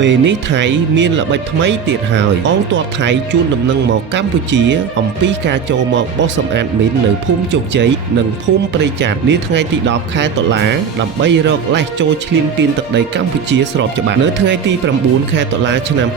ពេលនេះថៃមានល្បិចថ្មីទៀតហើយអង្គទ័ពថៃជួនដំណឹងមកកម្ពុជាអំពីការចូលមកបោះសម្អាតមីននៅភូមិជោគជ័យនិងភូមិព្រៃច័ន្ទនាថ្ងៃទី10 ខែតុលាដើម្បីរកលេសចូលឈ្លានពានទឹកដីកម្ពុជាស្របច្បាប់នៅថ្ងៃទី9 ខែតុលាឆ្នាំ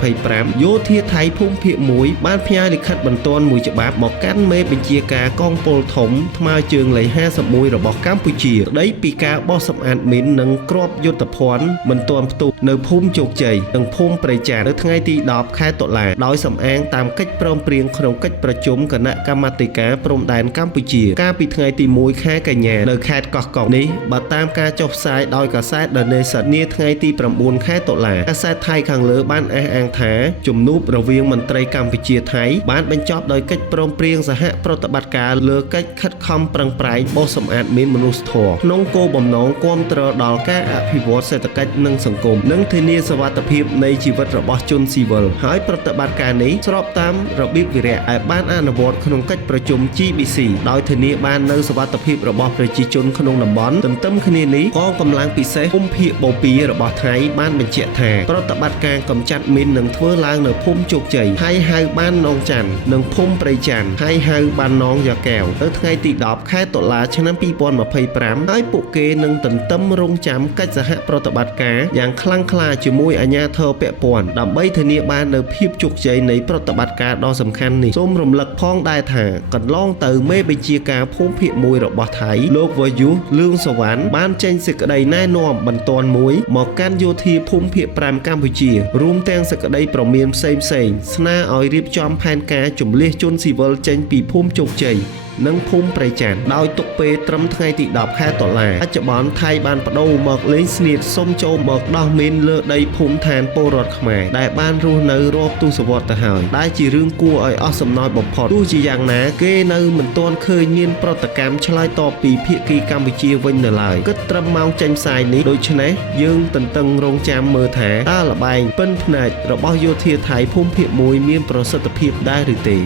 2025យោធាថៃភូមិភាគ1បានផ្ញើលិខិតបន្ទាន់មួយច្បាប់មកកាន់មេបញ្ជាការកងពលធំថ្មើរជើងលេខ51របស់កម្ពុជាស្ដីពីការបោះសម្អាតមីននិងគ្រាប់យុទ្ធភ័ណ្ឌមិនទាន់ផ្ទុះនៅភូមិជោគជ័យនិងភូមិព្រៃច័ន្ទនៅថ្ងៃទី10 ខែតុលាដោយសំអាងតាមកិច្ចព្រមព្រៀងក្នុងកិច្ចប្រជុំគណៈកម្មាធិការព្រំដែនកម្ពុជាកាលពីថ្ងៃទី1 ខែកញ្ញានៅខេត្តកោះកុងនេះបើតាមការចុះផ្សាយដោយកាសែត The Nation នាថ្ងៃទី9 ខែតុលាកាសែតថៃខាងលើបានអះអាងថាជំនួបរវាងមន្ត្រីកម្ពុជាថៃបានបញ្ចប់ដោយកិច្ចព្រមព្រៀងសហប្រតិបត្តិការលើកិច្ចខិតខំប្រឹងប្រែងបោះសម្អាតមានមនុស្សធម៌ក្នុងគោលបំណងគាំទ្រដល់ការអភិវឌ្ឍសេដ្ឋកិច្ចនិងសង្គមនិងធានាសុវត្ថិភាពនៃជីវិតរបស់ជនស៊ីវិលហើយប្រតិបត្តិការនេះស្របតាមរបៀបវិរៈដែលបានអនុវត្តក្នុងកិច្ចប្រជុំ GBC ដោយធានាបាននូវសុវត្ថិភាពរបស់ប្រជាជនក្នុងតំបន់ទន្ទឹមគ្នានេះកងកម្លាំងពិសេសភូមិភាគបូព៌ារបស់ថៃបានបញ្ជាក់ថាប្រតិបត្តិការកម្ចាត់មីននឹងធ្វើឡើងនៅភូមិជោគជ័យហើយហៅបាននងច័ន្ទនិងភូមិព្រៃច័ន្ទហើយហៅបាននងយ៉ាកែវនៅថ្ងៃទី10 ខែតុលាឆ្នាំ2025ហើយពួកគេនឹងទន្ទឹមរង់ចាំកិច្ចសហប្រតិបត្តិការយ៉ាងខ្លាំងក្លាជាមួយអាជ្ញាធរពាក់ព័ន្ធដើម្បីធានាបាននូវភាពជោគជ័យនៃប្រតិបត្តិការដ៏សំខាន់នេះសូមរំលឹកផងដែរថាកន្លងទៅមេបញ្ជាការភូមិភាគ1របស់ថៃលោកវយុសលឿងសវណ្ណបានចេញសេចក្តីណែនាំបន្ទាន់មួយមកកាន់យោធាភូមិភាគ5កម្ពុជារួមទាំងសេចក្តីប្រមានផ្សេងៗស្នើឲ្យរៀបចំផែនការជម្លៀសជនស៊ីវិលចេញពីភូមិជោគជ័យនិងភូមិព្រៃច័ន្ទដោយទុកពេលត្រឹមថ្ងៃទី10 ខែតុលាបច្ចុប្បន្នថៃបានបដូរមកលេងស្នៀតសុំចូលមកដោះមីនលើដីភូមិឋានពលរដ្ឋខ្មែរដែលបានរស់នៅរាប់ទសវត្សរ៍ទៅហើយដែលជារឿងគួរឲ្យអស់សំណើចបំផុតទោះជាយ៉ាងណាគេនៅមិនទាន់ឃើញមានប្រតិកម្មឆ្លើយតបពីភាគីកម្ពុជាវិញនៅឡើយគិតត្រឹមម៉ោងចេញផ្សាយនេះដូច្នេះយើងទន្ទឹងរង់ចាំមើលថាតើល្បែងពិនភ្នែករបស់យោធាថៃភូមិភាគ1មានប្រសិទ្ធភាពដែរឬទេ